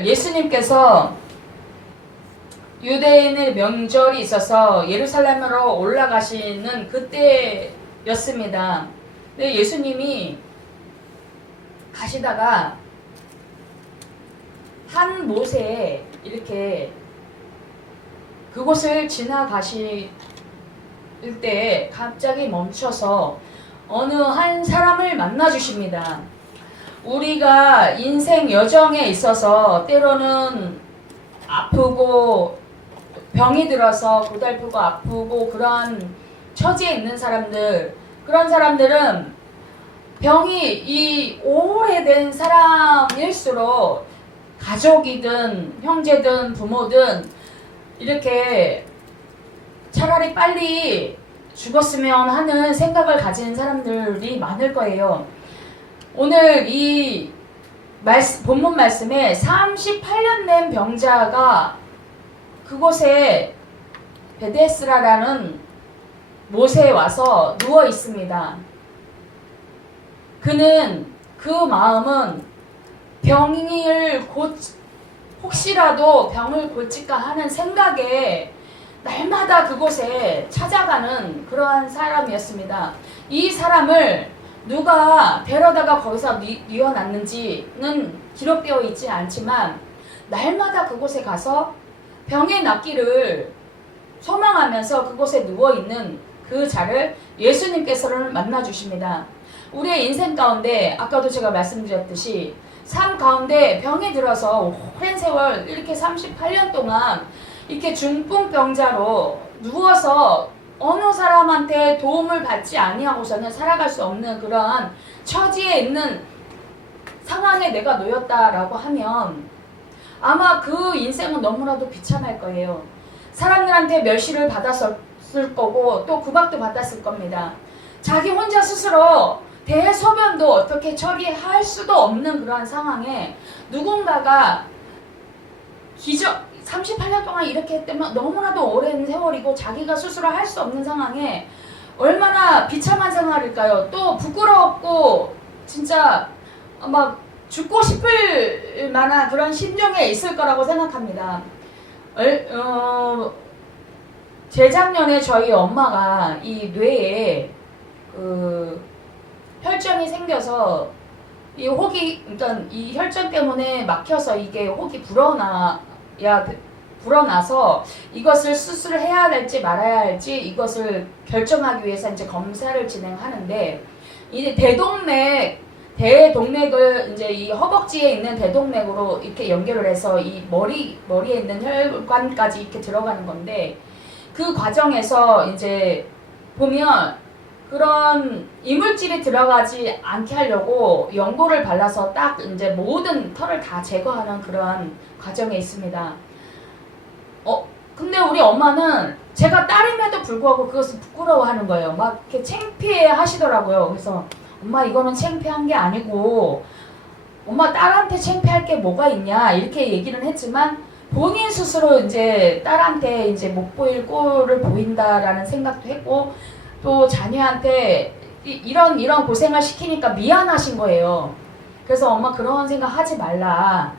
오늘 예수님께서 유대인의 명절이 있어서 예루살렘으로 올라가시는 그때였습니다. 근데 예수님이 가시다가 한 못에 이렇게 그곳을 지나가실 때 갑자기 멈춰서 어느 한 사람을 만나 주십니다. 우리가 인생 여정에 있어서 때로는 아프고 병이 들어서 고달프고 아프고 그런 처지에 있는 사람들, 그런 사람들은 병이 이 오래된 사람일수록 가족이든 형제든 부모든 이렇게 차라리 빨리 죽었으면 하는 생각을 가진 사람들이 많을 거예요. 오늘 이 본문 말씀에 38년 된 병자가 그곳에 베데스라라는 못에 와서 누워 있습니다. 그는 그 마음은 혹시라도 병을 고칠까 하는 생각에 날마다 그곳에 찾아가는 그러한 사람이었습니다. 이 사람을 누가 데려다가 거기서 뉘어놨는지는 기록되어 있지 않지만 날마다 그곳에 가서 병의 낫기를 소망하면서 그곳에 누워있는 그 자를 예수님께서는 만나주십니다. 우리의 인생 가운데 아까도 제가 말씀드렸듯이 삶 가운데 병이 들어서 오랜 세월 이렇게 38년 동안 이렇게 중풍병자로 누워서 어느 사람한테 도움을 받지 아니하고서는 살아갈 수 없는 그러한 처지에 있는 상황에 내가 놓였다라고 하면 아마 그 인생은 너무나도 비참할 거예요. 사람들한테 멸시를 받았을 거고 또 구박도 받았을 겁니다. 자기 혼자 스스로 대소변도 어떻게 처리할 수도 없는 그러한 상황에 누군가가 38년 동안 이렇게 했다면 너무나도 오랜 세월이고 자기가 스스로 할 수 없는 상황에 얼마나 비참한 생활일까요? 또 부끄럽고 진짜 막 죽고 싶을 만한 그런 심정에 있을 거라고 생각합니다. 재작년에 저희 엄마가 이 뇌에 혈전이 생겨서 이 혹이, 그러니까 이 혈전 때문에 막혀서 이게 혹이 불어나서 이것을 수술을 해야 될지 말아야 할지 이것을 결정하기 위해서 이제 검사를 진행하는데 이제 대동맥을 이제 이 허벅지에 있는 대동맥으로 이렇게 연결을 해서 이 머리에 있는 혈관까지 이렇게 들어가는 건데 그 과정에서 이제 보면 그런 이물질이 들어가지 않게 하려고 연고를 발라서 딱 이제 모든 털을 다 제거하는 그런 과정에 있습니다. 근데 우리 엄마는 제가 딸임에도 불구하고 그것을 부끄러워하는 거예요. 막 이렇게 창피해 하시더라고요. 그래서 엄마 이거는 창피한 게 아니고 엄마 딸한테 창피할 게 뭐가 있냐 이렇게 얘기는 했지만 본인 스스로 이제 딸한테 이제 못 보일 꼴을 보인다라는 생각도 했고 또 자녀한테 이런 고생을 시키니까 미안하신 거예요. 그래서 엄마 그런 생각 하지 말라.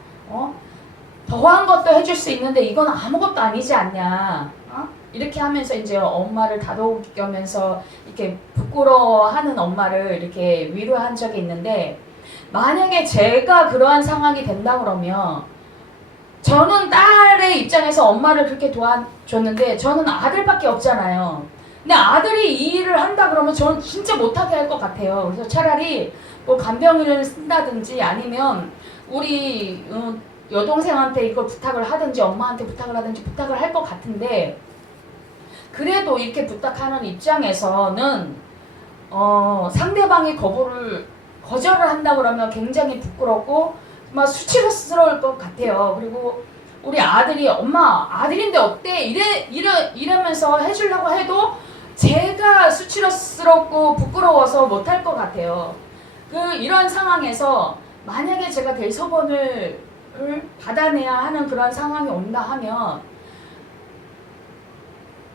더한 것도 해줄 수 있는데 이건 아무것도 아니지 않냐. 이렇게 하면서 이제 엄마를 다독이면서 이렇게 부끄러워하는 엄마를 이렇게 위로한 적이 있는데 만약에 제가 그러한 상황이 된다 그러면 저는 딸의 입장에서 엄마를 그렇게 도와줬는데 저는 아들밖에 없잖아요. 근데 아들이 이 일을 한다 그러면 저는 진짜 못하게 할 것 같아요. 그래서 차라리 뭐 간병인을 쓴다든지 아니면 우리 여동생한테 이걸 부탁을 하든지 엄마한테 부탁을 하든지 부탁을 할 것 같은데 그래도 이렇게 부탁하는 입장에서는 상대방이 거절을 한다 그러면 굉장히 부끄럽고 막 수치스러울 것 같아요. 그리고 우리 아들이 엄마 아들인데 어때? 이러면서 해주려고 해도 제가 수치스럽고 부끄러워서 못할 것 같아요. 이런 상황에서 만약에 제가 대소변을 받아내야 하는 그런 상황이 온다 하면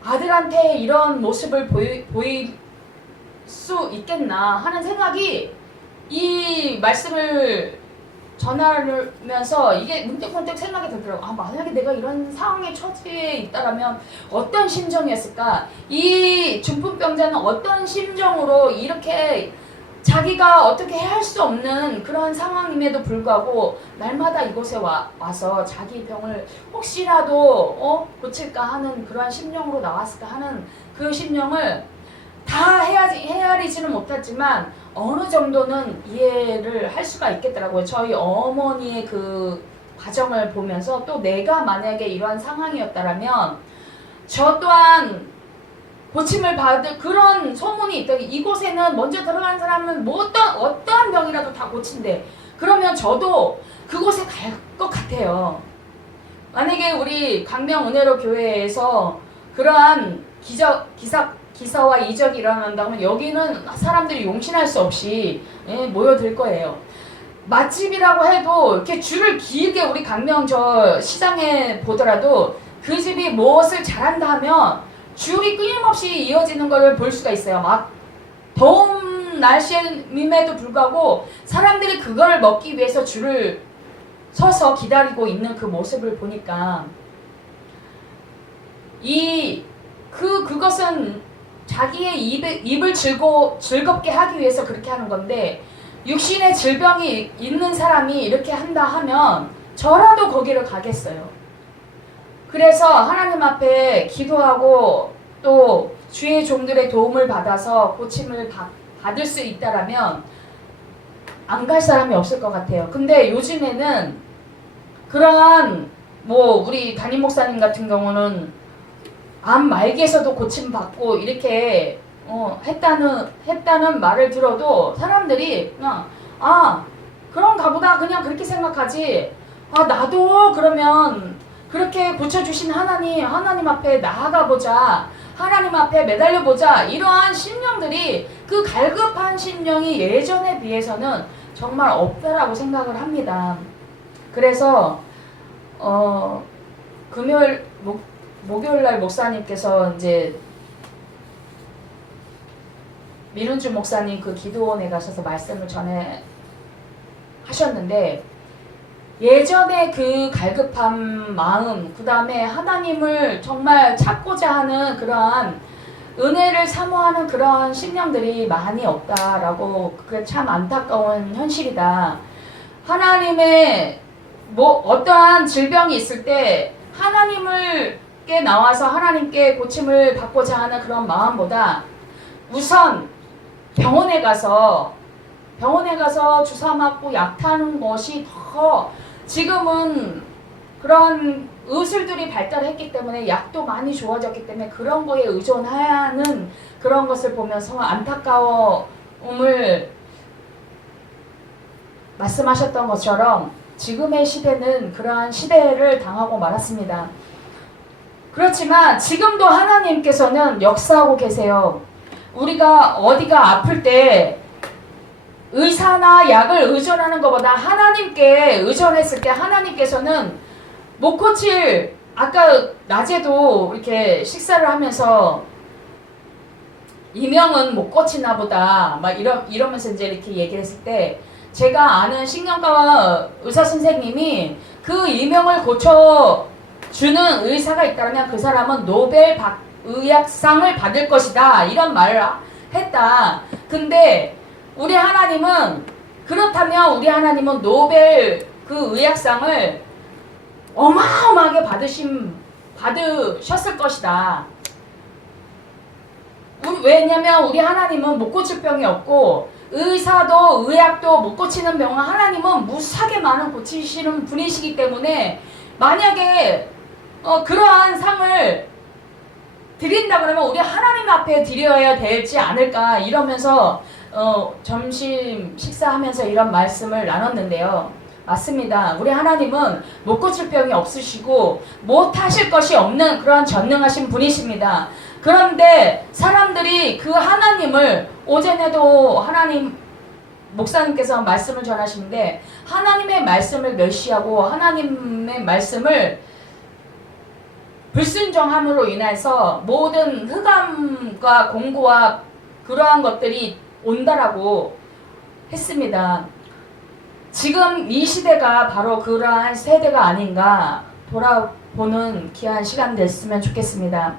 아들한테 이런 모습을 보일 수 있겠나 하는 생각이 이 말씀을 전하면서 이게 문득문득 생각이 들더라고. 아, 만약에 내가 이런 상황의 처지에 있다라면 어떤 심정이었을까? 이 중풍병자는 어떤 심정으로 이렇게 자기가 어떻게 할 수 없는 그런 상황임에도 불구하고 날마다 이곳에 와서 자기 병을 혹시라도 고칠까 하는 그러한 심령으로 나왔을까 하는 그 심령을 다 헤아리지는 못했지만 어느 정도는 이해를 할 수가 있겠더라고요. 저희 어머니의 그 과정을 보면서 또 내가 만약에 이러한 상황이었다면 저 또한 고침을 받을 그런 소문이 있다. 이곳에는 먼저 들어간 사람은 뭐 어떠한 병이라도 다 고친대. 그러면 저도 그곳에 갈 것 같아요. 만약에 우리 강명은혜로 교회에서 그러한 기사와 이적이 일어난다면 여기는 사람들이 용신할 수 없이 모여들 거예요. 맛집이라고 해도 이렇게 줄을 길게 우리 강명 저 시장에 보더라도 그 집이 무엇을 잘한다 하면 줄이 끊임없이 이어지는 것을 볼 수가 있어요. 막 더운 날씨임에도 불구하고 사람들이 그걸 먹기 위해서 줄을 서서 기다리고 있는 그 모습을 보니까 그것은 자기의 입을 즐겁게 하기 위해서 그렇게 하는 건데 육신의 질병이 있는 사람이 이렇게 한다 하면 저라도 거기를 가겠어요. 그래서 하나님 앞에 기도하고 또 주의 종들의 도움을 받아서 고침을 받을 수 있다라면 안 갈 사람이 없을 것 같아요. 근데 요즘에는 그러한 우리 담임 목사님 같은 경우는 암 말기에서도 고침 받고 이렇게 했다는 말을 들어도 사람들이 그냥 그런가 보다 그냥 그렇게 생각하지. 나도 그러면 그렇게 고쳐주신 하나님 앞에 나아가보자. 하나님 앞에 매달려보자. 이러한 심령들이 그 갈급한 심령이 예전에 비해서는 정말 없다라고 생각을 합니다. 그래서 목요일날 목사님께서 이제 민은주 목사님 그 기도원에 가셔서 말씀을 전해 하셨는데 예전에 그 갈급한 마음, 그 다음에 하나님을 정말 찾고자 하는 그러한 은혜를 사모하는 그런 심령들이 많이 없다라고 그게 참 안타까운 현실이다. 하나님의 어떠한 질병이 있을 때 하나님께 나와서 하나님께 고침을 받고자 하는 그런 마음보다 우선 병원에 가서 주사 맞고 약 타는 것이 더 지금은 그런 의술들이 발달했기 때문에 약도 많이 좋아졌기 때문에 그런 거에 의존하는 그런 것을 보면서 안타까움을 말씀하셨던 것처럼 지금의 시대는 그러한 시대를 당하고 말았습니다. 그렇지만 지금도 하나님께서는 역사하고 계세요. 우리가 어디가 아플 때 의사나 약을 의존하는 것보다 하나님께 의존했을 때 하나님께서는 못 고칠, 아까 낮에도 이렇게 식사를 하면서 이명은 못 고치나 보다 막 이러면서 이제 이렇게 얘기를 했을 때 제가 아는 신경과 의사 선생님이 그 이명을 고쳐주는 의사가 있다면 그 사람은 노벨 의학상을 받을 것이다 이런 말을 했다. 근데 우리 하나님은 그렇다면 우리 하나님은 노벨 그 의학상을 어마어마하게 받으셨을 것이다. 왜냐면 우리 하나님은 못 고칠 병이 없고 의사도 의학도 못 고치는 병은 하나님은 무수하게 많은 고치시는 분이시기 때문에 만약에 그러한 상을 드린다 그러면 우리 하나님 앞에 드려야 되지 않을까 이러면서 점심 식사하면서 이런 말씀을 나눴는데요. 맞습니다. 우리 하나님은 못 고칠 병이 없으시고 못 하실 것이 없는 그런 전능하신 분이십니다. 그런데 사람들이 그 하나님을 오전에도 하나님 목사님께서 말씀을 전하시는데 하나님의 말씀을 멸시하고 하나님의 말씀을 불순종함으로 인해서 모든 흑암과 공고와 그러한 것들이 온다라고 했습니다. 지금 이 시대가 바로 그러한 세대가 아닌가 돌아보는 귀한 시간 됐으면 좋겠습니다.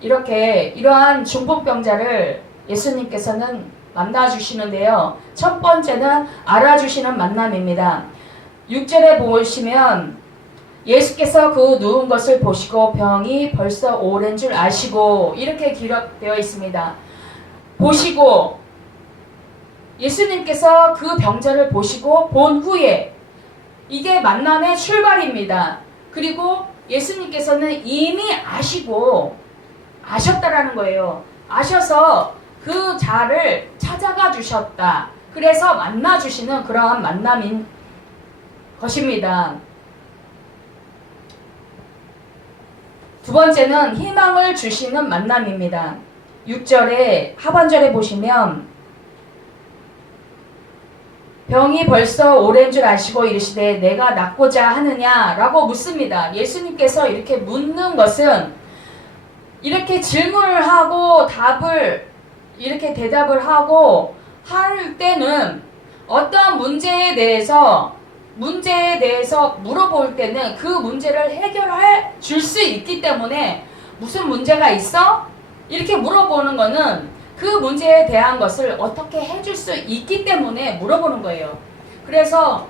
이러한 중풍병자를 예수님께서는 만나주시는데요. 첫 번째는 알아주시는 만남입니다. 6절에 보시면 예수께서 그 누운 것을 보시고 병이 벌써 오랜 줄 아시고 이렇게 기록되어 있습니다. 보시고 예수님께서 그 병자를 보시고 본 후에 이게 만남의 출발입니다. 그리고 예수님께서는 이미 아셨다라는 거예요. 아셔서 그 자를 찾아가 주셨다. 그래서 만나 주시는 그러한 만남인 것입니다. 두 번째는 희망을 주시는 만남입니다. 6절에 하반절에 보시면 병이 벌써 오랜 줄 아시고 이르시되 내가 낫고자 하느냐라고 묻습니다. 예수님께서 이렇게 묻는 것은 이렇게 질문을 하고 이렇게 대답을 하고 할 때는 어떤 문제에 대해서 물어볼 때는 그 문제를 해결해 줄 수 있기 때문에 무슨 문제가 있어? 이렇게 물어보는 거는 그 문제에 대한 것을 어떻게 해줄 수 있기 때문에 물어보는 거예요. 그래서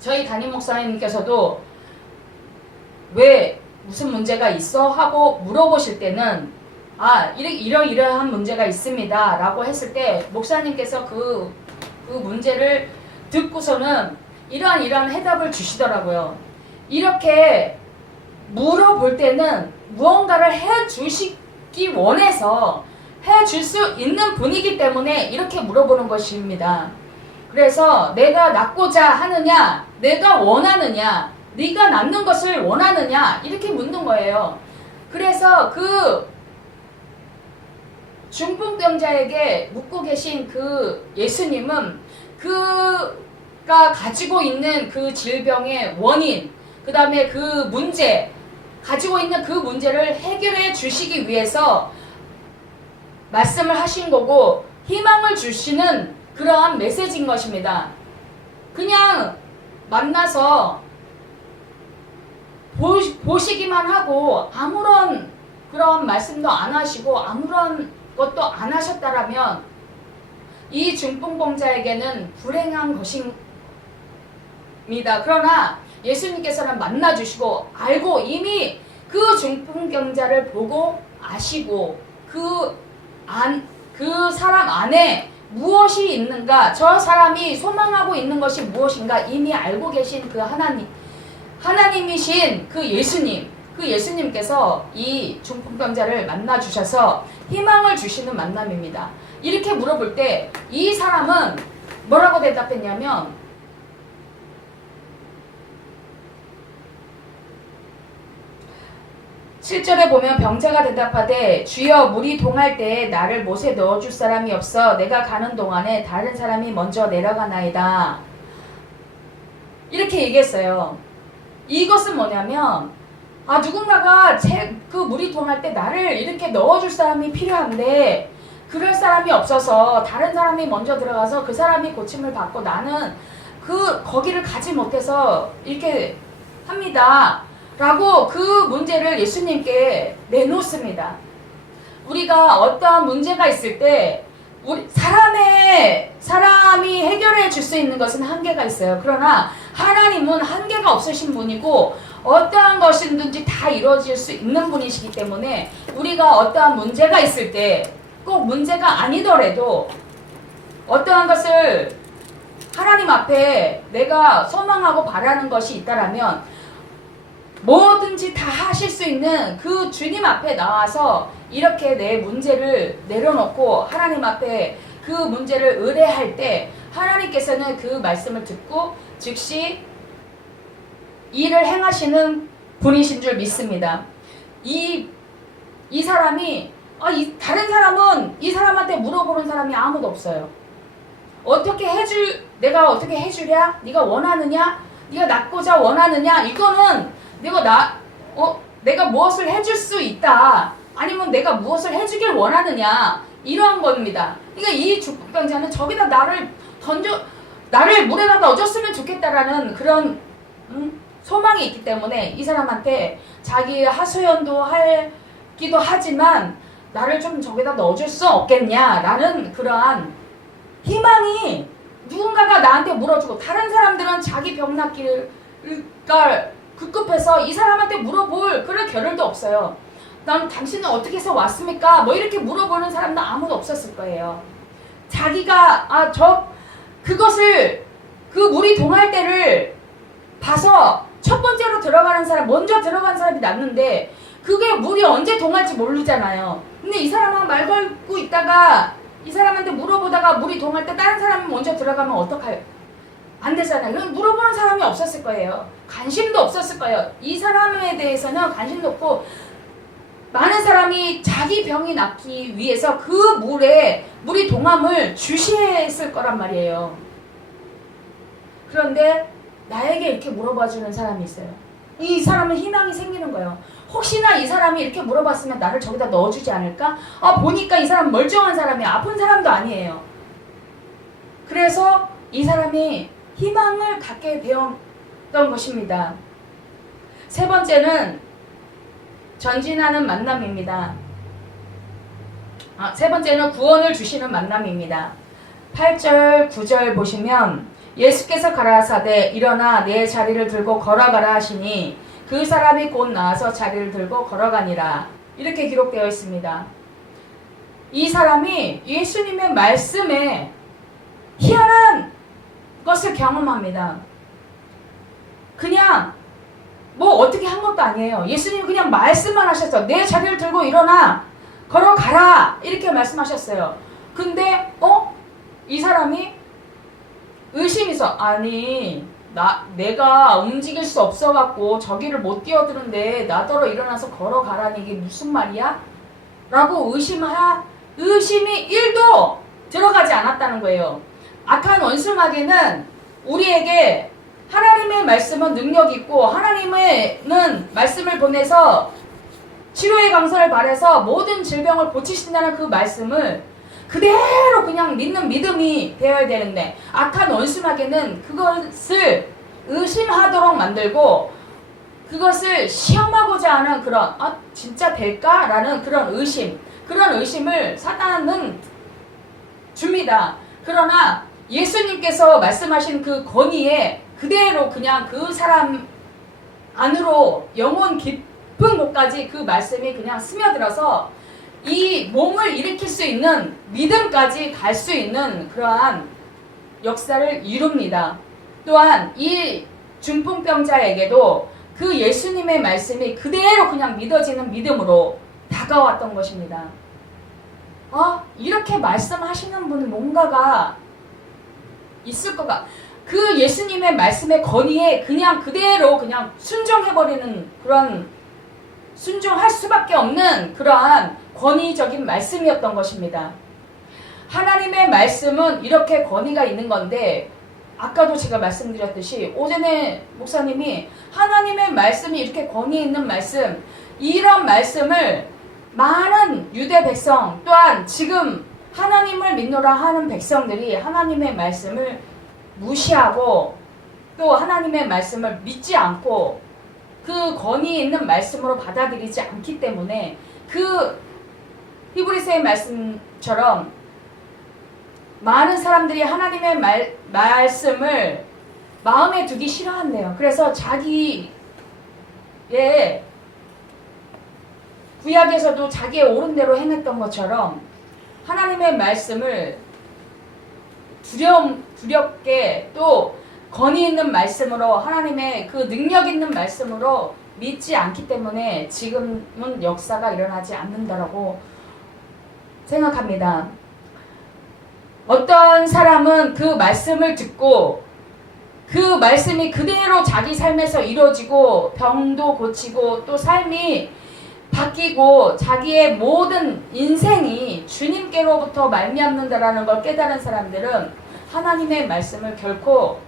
저희 담임 목사님께서도 왜 무슨 문제가 있어? 하고 물어보실 때는 이러이러한 문제가 있습니다 라고 했을 때 목사님께서 그 문제를 듣고서는 이러한 해답을 주시더라고요. 이렇게 물어볼 때는 무언가를 해주시기 원해서 해줄 수 있는 분이기 때문에 이렇게 물어보는 것입니다. 그래서 내가 낫고자 하느냐, 내가 원하느냐, 네가 낫는 것을 원하느냐 이렇게 묻는 거예요. 그래서 그 중풍병자에게 묻고 계신 그 예수님은 그가 가지고 있는 그 질병의 원인, 그 다음에 그 문제, 가지고 있는 그 문제를 해결해 주시기 위해서 말씀을 하신 거고 희망을 주시는 그러한 메시지인 것입니다. 그냥 만나서 보시기만 하고 아무런 그런 말씀도 안 하시고 아무런 것도 안 하셨다라면 이 중풍병자에게는 불행한 것입니다. 그러나 예수님께서는 만나주시고 알고 이미 그 중풍병자를 보고 아시고 그 사람 안에 무엇이 있는가, 저 사람이 소망하고 있는 것이 무엇인가 이미 알고 계신 그 하나님이신 그 예수님께서 이 중풍병자를 만나 주셔서 희망을 주시는 만남입니다. 이렇게 물어볼 때 이 사람은 뭐라고 대답했냐면 7절에 보면 병자가 대답하되 주여 물이 동할 때에 나를 못에 넣어줄 사람이 없어 내가 가는 동안에 다른 사람이 먼저 내려가나이다. 이렇게 얘기했어요. 이것은 뭐냐면 누군가가 그 물이 동할 때 나를 이렇게 넣어줄 사람이 필요한데 그럴 사람이 없어서 다른 사람이 먼저 들어가서 그 사람이 고침을 받고 나는 거기를 가지 못해서 이렇게 합니다. 라고 그 문제를 예수님께 내놓습니다. 우리가 어떠한 문제가 있을 때 사람이 해결해 줄 수 있는 것은 한계가 있어요. 그러나 하나님은 한계가 없으신 분이고 어떠한 것이든지 다 이루어질 수 있는 분이시기 때문에 우리가 어떠한 문제가 있을 때 꼭 문제가 아니더라도 어떠한 것을 하나님 앞에 내가 소망하고 바라는 것이 있다라면 뭐든지 다 하실 수 있는 그 주님 앞에 나와서 이렇게 내 문제를 내려놓고 하나님 앞에 그 문제를 의뢰할 때 하나님께서는 그 말씀을 듣고 즉시 일을 행하시는 분이신 줄 믿습니다. 이 사람이 다른 사람은 이 사람한테 물어보는 사람이 아무도 없어요. 내가 어떻게 해주랴? 네가 원하느냐? 네가 낫고자 원하느냐? 이거는 내가 무엇을 해줄 수 있다. 아니면 내가 무엇을 해주길 원하느냐. 이러한 겁니다. 그러니까 이 중풍병자는 저기다 나를 나를 물에다 넣어줬으면 좋겠다라는 그런 소망이 있기 때문에 이 사람한테 자기 하소연도 하기도 하지만 나를 좀 저기다 넣어줄 수 없겠냐라는 그러한 희망이 누군가가 나한테 물어주고, 다른 사람들은 자기 병 낫기를 급급해서 이 사람한테 물어볼 그럴 겨를도 없어요. 난 당신은 어떻게 해서 왔습니까? 뭐 이렇게 물어보는 사람도 아무도 없었을 거예요. 자기가 그것을 그 물이 동할 때를 봐서 첫 번째로 들어가는 사람, 먼저 들어간 사람이 낫는데 그게 물이 언제 동할지 모르잖아요. 근데 이 사람은 말 걸고 있다가 이 사람한테 물어보다가 물이 동할 때 다른 사람이 먼저 들어가면 어떡해요? 안 되잖아요. 그럼 물어보는 사람이 없었을 거예요. 관심도 없었을 거예요. 이 사람에 대해서는 관심도 없고, 많은 사람이 자기 병이 낫기 위해서 그 물이 동함을 주시했을 거란 말이에요. 그런데 나에게 이렇게 물어봐주는 사람이 있어요. 이 사람은 희망이 생기는 거예요. 혹시나 이 사람이 이렇게 물어봤으면 나를 저기다 넣어주지 않을까? 보니까 이 사람 멀쩡한 사람이야. 아픈 사람도 아니에요. 그래서 이 사람이 희망을 갖게 되었던 것입니다. 세 번째는 전진하는 만남입니다. 세 번째는 구원을 주시는 만남입니다. 8절, 9절 보시면 예수께서 가라사대 일어나 내 자리를 들고 걸어가라 하시니 그 사람이 곧 나와서 자리를 들고 걸어가니라. 이렇게 기록되어 있습니다. 이 사람이 예수님의 말씀에 희한한 것을 경험합니다. 그냥 뭐 어떻게 한 것도 아니에요. 예수님이 그냥 말씀만 하셨어. 내 자리를 들고 일어나 걸어가라 이렇게 말씀하셨어요. 근데 이 사람이 의심이 있어. 아니 내가 움직일 수 없어갖고 저기를 못 뛰어드는데 나더러 일어나서 걸어가라니 이게 무슨 말이야? 라고 의심이 1도 들어가지 않았다는 거예요. 악한 원수마귀는 우리에게 하나님의 말씀은 능력 있고 하나님은 말씀을 보내서 치료의 강선을 발해서 모든 질병을 고치신다는 그 말씀을 그대로 그냥 믿는 믿음이 되어야 되는데, 악한 원수마귀는 그것을 의심하도록 만들고 그것을 시험하고자 하는 그런 진짜 될까라는 그런 의심을 사단은 줍니다. 그러나 예수님께서 말씀하신 그 권위에 그대로 그냥 그 사람 안으로 영혼 깊은 곳까지 그 말씀이 그냥 스며들어서 이 몸을 일으킬 수 있는 믿음까지 갈 수 있는 그러한 역사를 이룹니다. 또한 이 중풍병자에게도 그 예수님의 말씀이 그대로 그냥 믿어지는 믿음으로 다가왔던 것입니다. 이렇게 말씀하시는 분은 뭔가가 있을 거가, 그 예수님의 말씀의 권위에 그냥 그대로 그냥 순종해버리는 그런, 순종할 수밖에 없는 그러한 권위적인 말씀이었던 것입니다. 하나님의 말씀은 이렇게 권위가 있는 건데, 아까도 제가 말씀드렸듯이 오전에 목사님이 하나님의 말씀이 이렇게 권위 있는 말씀, 이런 말씀을 많은 유대 백성 또한 지금 하나님을 믿노라 하는 백성들이 하나님의 말씀을 무시하고 또 하나님의 말씀을 믿지 않고 그 권위 있는 말씀으로 받아들이지 않기 때문에 그 히브리서의 말씀처럼 많은 사람들이 하나님의 말씀을 마음에 두기 싫어한대요. 그래서 자기의 구약에서도 자기의 옳은 대로 행했던 것처럼 하나님의 말씀을 두렵게 또 권위 있는 말씀으로, 하나님의 그 능력 있는 말씀으로 믿지 않기 때문에 지금은 역사가 일어나지 않는다라고 생각합니다. 어떤 사람은 그 말씀을 듣고 그 말씀이 그대로 자기 삶에서 이루어지고 병도 고치고 또 삶이 바뀌고 자기의 모든 인생이 주님께로부터 말미암는다라는 걸 깨달은 사람들은 하나님의 말씀을 결코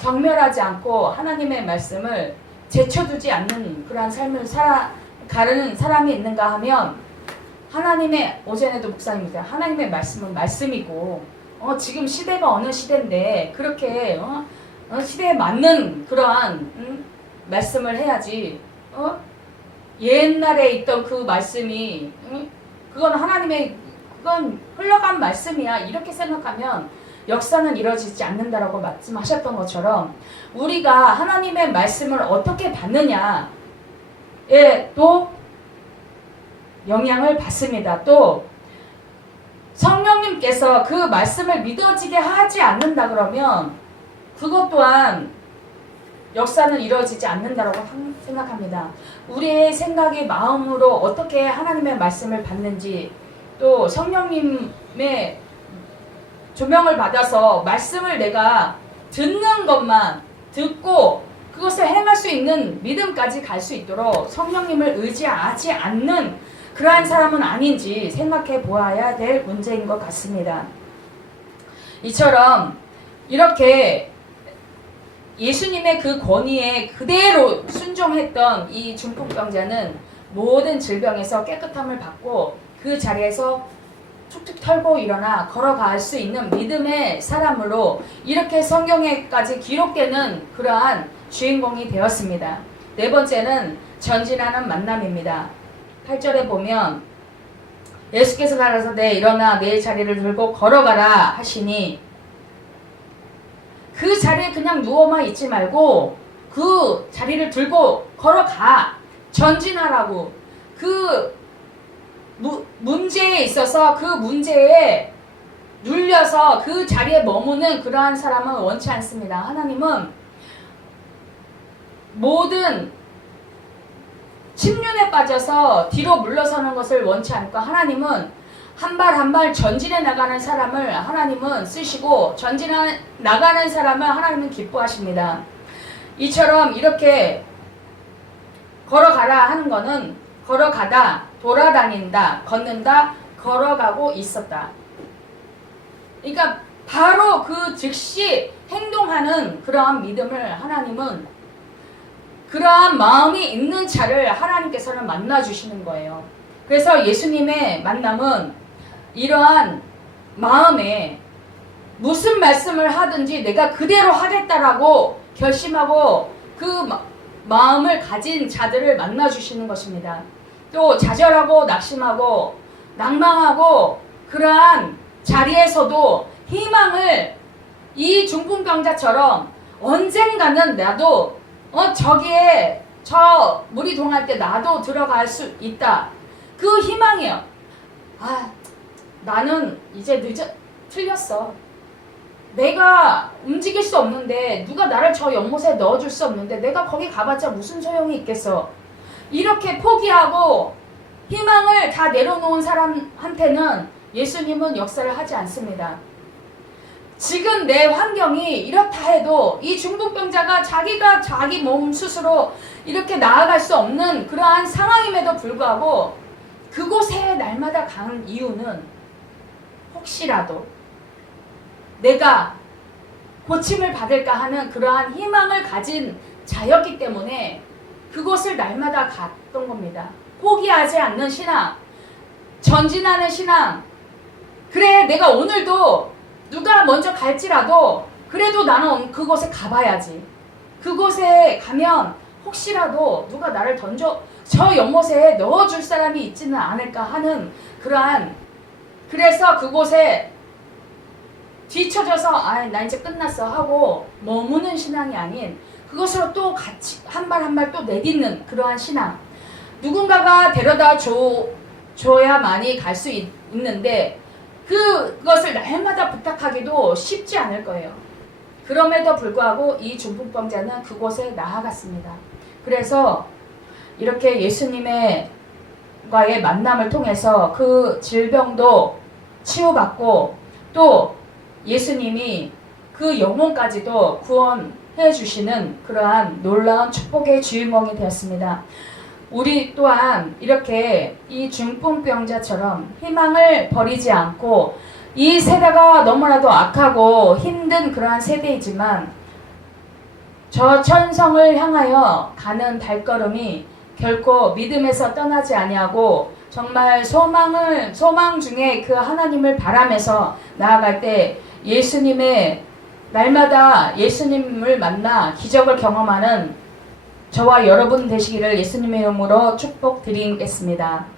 경멸하지 않고 하나님의 말씀을 제쳐두지 않는 그러한 삶을 살아가는 사람이 있는가 하면, 하나님의, 오전에도 목사님이세요. 하나님의 말씀은 말씀이고 지금 시대가 어느 시대인데 그렇게 시대에 맞는 그러한 말씀을 해야지. 옛날에 있던 그 말씀이 그건 하나님의 그건 흘러간 말씀이야 이렇게 생각하면 역사는 이루어지지 않는다라고 말씀하셨던 것처럼 우리가 하나님의 말씀을 어떻게 받느냐에 또 영향을 받습니다. 또 성령님께서 그 말씀을 믿어지게 하지 않는다 그러면 그것 또한 역사는 이루어지지 않는다라고 생각합니다. 우리의 생각이 마음으로 어떻게 하나님의 말씀을 받는지 또 성령님의 조명을 받아서 말씀을 내가 듣는 것만 듣고 그것을 행할 수 있는 믿음까지 갈 수 있도록 성령님을 의지하지 않는 그러한 사람은 아닌지 생각해 보아야 될 문제인 것 같습니다. 이처럼 이렇게 예수님의 그 권위에 그대로 순종했던 이 중풍병자는 모든 질병에서 깨끗함을 받고 그 자리에서 툭툭 털고 일어나 걸어갈 수 있는 믿음의 사람으로 이렇게 성경에까지 기록되는 그러한 주인공이 되었습니다. 네 번째는 전진하는 만남입니다. 8절에 보면 예수께서 가라사대 일어나 내 자리를 들고 걸어가라 하시니 그 자리에 그냥 누워만 있지 말고 그 자리를 들고 걸어가 전진하라고. 그 문제에 있어서 그 문제에 눌려서 그 자리에 머무는 그러한 사람은 원치 않습니다. 하나님은 모든 침륜에 빠져서 뒤로 물러서는 것을 원치 않고 하나님은 한 발 한 발 전진해 나가는 사람을 하나님은 쓰시고 전진해 나가는 사람을 하나님은 기뻐하십니다. 이처럼 이렇게 걸어가라 하는 것은 걸어가다, 돌아다닌다, 걷는다, 걸어가고 있었다. 그러니까 바로 그 즉시 행동하는 그러한 믿음을 하나님은 그러한 마음이 있는 자를 하나님께서는 만나주시는 거예요. 그래서 예수님의 만남은 이러한 마음에 무슨 말씀을 하든지 내가 그대로 하겠다라고 결심하고 그 마음을 가진 자들을 만나주시는 것입니다. 또 좌절하고 낙심하고 낭망하고 그러한 자리에서도 희망을 이 중풍병자처럼 언젠가는 나도 저기에 저 물이 동할 때 나도 들어갈 수 있다. 그 희망이에요. 나는 이제 틀렸어. 내가 움직일 수 없는데 누가 나를 저 연못에 넣어줄 수 없는데 내가 거기 가봤자 무슨 소용이 있겠어. 이렇게 포기하고 희망을 다 내려놓은 사람한테는 예수님은 역사를 하지 않습니다. 지금 내 환경이 이렇다 해도 이 중풍병자가 자기가 자기 몸 스스로 이렇게 나아갈 수 없는 그러한 상황임에도 불구하고 그곳에 날마다 가는 이유는 혹시라도 내가 고침을 받을까 하는 그러한 희망을 가진 자였기 때문에 그곳을 날마다 갔던 겁니다. 포기하지 않는 신앙, 전진하는 신앙. 그래, 내가 오늘도 누가 먼저 갈지라도 그래도 나는 그곳에 가봐야지. 그곳에 가면 혹시라도 누가 나를 저 연못에 넣어줄 사람이 있지는 않을까 하는 그러한, 그래서 그곳에 뒤쳐져서 나 이제 끝났어 하고 머무는 신앙이 아닌 그것으로 또 같이 한 발 한 발 또 내딛는 그러한 신앙. 누군가가 데려다 줘야만이 갈 수 있는데 그것을 날마다 부탁하기도 쉽지 않을 거예요. 그럼에도 불구하고 이 중풍병자는 그곳에 나아갔습니다. 그래서 이렇게 예수님과의 만남을 통해서 그 질병도 치유받고 또 예수님이 그 영혼까지도 구원해 주시는 그러한 놀라운 축복의 주인공이 되었습니다. 우리 또한 이렇게 이 중풍병자처럼 희망을 버리지 않고 이 세대가 너무나도 악하고 힘든 그러한 세대이지만 저 천성을 향하여 가는 발걸음이 결코 믿음에서 떠나지 아니하고 정말 소망 중에 그 하나님을 바라면서 나아갈 때 예수님의 날마다 예수님을 만나 기적을 경험하는 저와 여러분 되시기를 예수님의 이름으로 축복드리겠습니다.